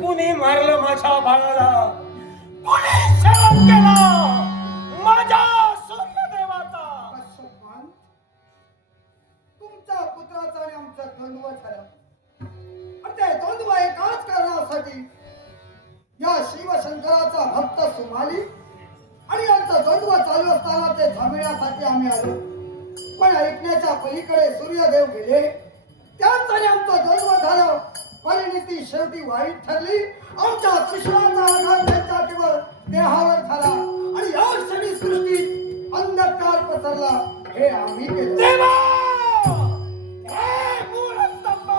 कुणी मारलं माझ्या बाळाला, कुणी शरण केला माझ्या सूर्यदेवाचा. तुमच्या पुत्राचा आणि आमचा द्वंद्व झाला. ते द्वंद्व एकाच कारणासाठी या शिवशंकराचा भक्त सुमाली आणि यांचा द्वंद्व चालू असताना ते थांबविण्यासाठी आम्ही आलो. पण ऐकण्याच्या पलीकडे सूर्यदेव गेले. त्याच आणि आमचं द्वंद्व झालं. परिणिती शेवटी वाईट ठरली. आमच्या त्रिशूळाचा आघात त्यांच्या केवळ देहावर झाला आणि या क्षणी सृष्टीत अंधकार पसरला. हे आम्ही केलं. देवा, हे मूलस्तंभ,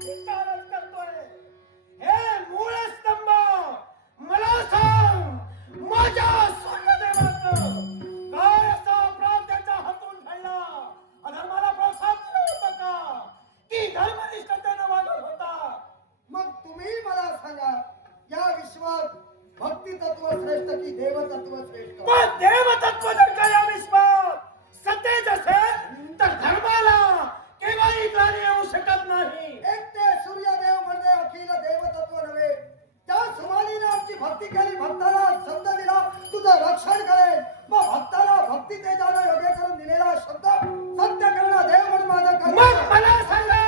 धिक्कारच करतोय. हे मूलस्तंभ, मला सांग, माझ्या सूर्यदेवाचं काय असा अपराध त्याच्या हातून घडला? अधर्माला प्रोत्साहन दिलं होतं का, की धर्मनिष्ठतेनं वागत होता? मग तुम्ही मला सांगा, या विश्वात भक्ती तत्व श्रेष्ठ की देवतत्व श्रेष्ठ? पण देवतत्व जर का या विश्वात सतेज असेल तर धर्माला केव्हाही ग्लानी येऊ शकत नाही. एक ते सूर्यदेव म्हणजे अखिल देवतत्व नव्हे. त्या सुमालीने आमची भक्ती केली. भक्ताला शब्द दिला, तुझं रक्षण करेल. मग भक्ताला भक्ती तेजानं योग्य करून दिलेला शब्द सत्य करणं देव म्हणून माझं कर्म. मग मला सांगा,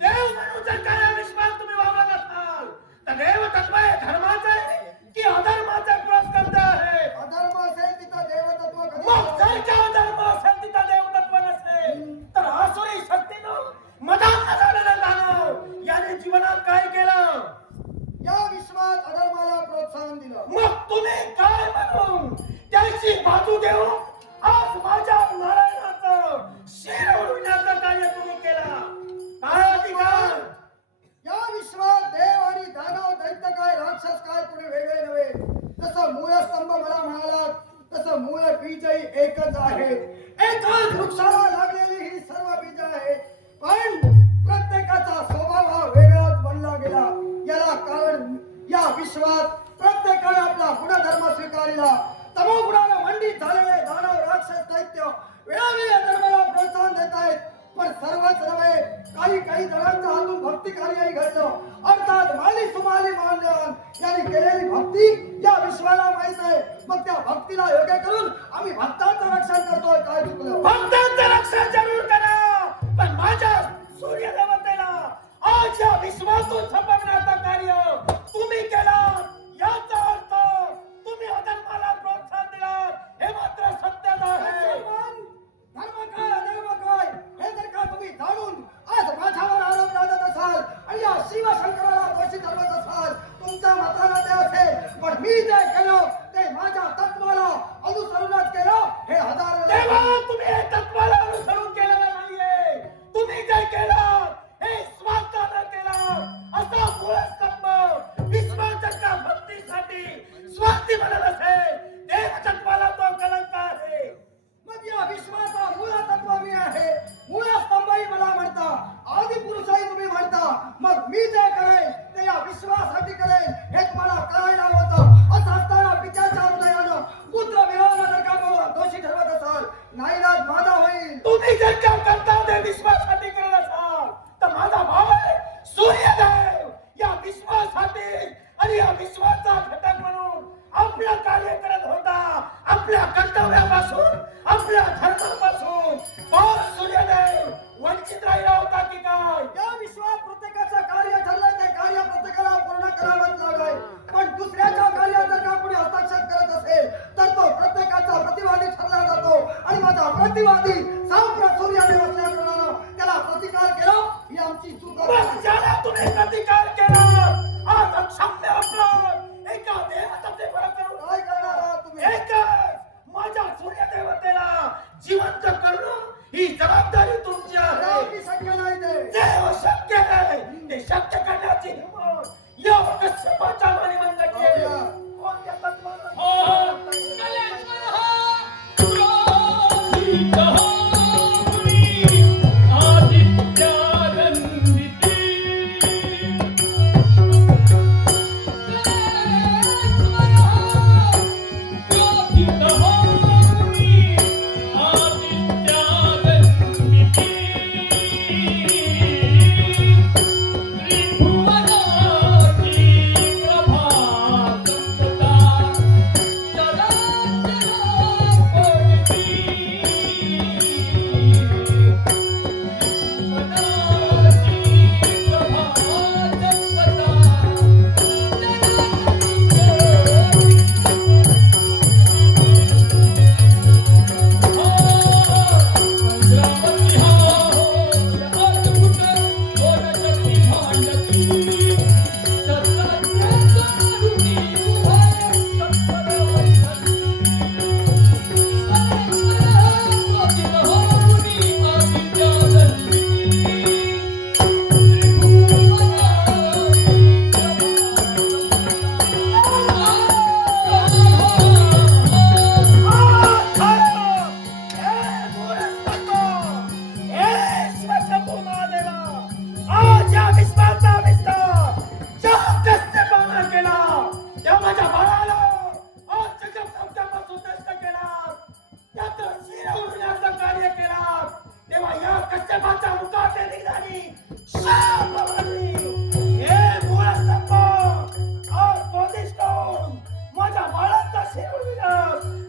देव म्हणून जर का या विश्वात तुम्ही वावरत असाल तर देवतत्व हे धर्माचं आहे की अधर्माचा पुरस्कार आहे? अधर्म असेल तिथं देवतत्व कधी मग जर का अधर्म असेल तिथं देवतत्व नसेल तर आसुरी शक्तीनं मदांत झालेलं दानव याने जीवनात काय केलं? या विश्वात अधर्माला प्रोत्साहन दिलं. मग तुम्ही काय म्हणून त्याची बाजू घेऊन आज माझ्या नारायणाचं शिर उडविण्याचं कार्य तुम्ही केला? काय अधिकार? या विश्वात देव आणि दानव दैत्य काय राक्षस काय कुणी वेगळे नव्हे. जसं मूळस्तंभ मला म्हणालात तसं मूळ बीजही एकच आहे. एकाच वृक्षाला लागलेली ही सर्व बीज आहे. पण प्रत्येकाचा स्वभाव हा वेगळाच बनला गेला. याला कारण या विश्वात प्रत्येकाने आपला गुणधर्म स्वीकारला. तमोगुणाला मंडित झालेले दानव राक्षस दैत्य वेळोवेळी धर्माला प्रोत्साहन देत आहेत. पण सर्वच नव्हे, काही जणांच्या हातून भक्ती कार्यही घडलं. अर्थात माली सुमाली मानल्यान यांनी केलेली भक्ती या विश्वाला माहित आहे. मग त्या भक्तीला योग्य करून आम्ही भक्तांचं रक्षण करतोय. काय चुकलं? भक्तांचं रक्षण जरूर करा, पण माझ्या सूर्यदेवतेला आज या विश्वातून छपवण्याचं कार्य तुम्ही केलं. याचा अर्थ तुम्ही अधर्माला प्रोत्साहन दिलात, हे मात्र सत्यच आहे. धर्म काय अधर्म काय हे जर का तुम्ही जाणून आज माझ्यावर आरोप लादत असाल आणि या शिवशंकराला दोषी ठरवत असाल, तुमच्या मताला ते असेल. पण मी जे केलं ते माझ्या तत्वाला अनुसरूनच केलं. हे तेव्हा तुम्ही हे तत्वाला अनुसरून केलेलं नाहीये. तुम्ही जे केलं हे स्वार्थानं केलं. असा मूळस्तंभ विश्वाच्या भक्तीसाठी स्वार्थी बनत असेल, देव तत्वाला तो कलंक आहे. मग या विश्वाचा मूळ तत्व मी आहे. मूळ स्तंभही मला म्हणता, आदि पुरुषही तुम्ही म्हणता. मग मी जे करेन ते या विश्वासाठी करेन हे तुम्हाला करायला होतं. असं असताना पित्याच्या हृदयानं पुत्र विरहानं जर का मला दोषी ठरवत असाल, नाईलाज माझा होईल. तुम्ही जर का करता ते विश्वासाठी करत असाल तर माझा भाव आहे सूर्यदेव या विश्वासाठी आणि या विश्वाचा घटक म्हणून आपलं कार्य करत होता. आपल्या कर्तव्यापासून, आपल्या धर्मापासून तो सूर्यदेव वंचित राहिला होता की काय? या विश्वात प्रत्येकाचं कार्य ठरलंय. ते कार्य प्रत्येकाला पूर्ण करावंच लागेल. पण दुसऱ्याच्या कार्यात जर का कोणी हस्तक्षेप करत असेल तर तो प्रत्येकाचा प्रतिवादी ठरला जातो. आणि माझा प्रतिवादी सावत्र सूर्यदेव असल्याकारणानं त्याला प्रतिकार केला. ही आमची चूक आहे. ज्याला तुम्ही प्रतिकार केला आज अक्षम्य अपराध एका देवतेवर करून काय करणार आहात तुम्ही? एकच माझ्या सूर्यदेवतेला जिवंत ही जबाबदारी तुमची आहे. कदापि शक्य नाही ते. जे अशक्य आहे ते शक्य करण्याची हिंमत या कश्यपाच्या मणिमंगटी आहे. कोणत्या तत्वानं?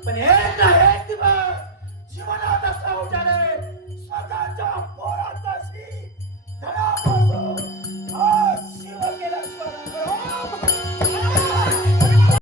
पण एक ना एक दिवस जीवनात असा उजाड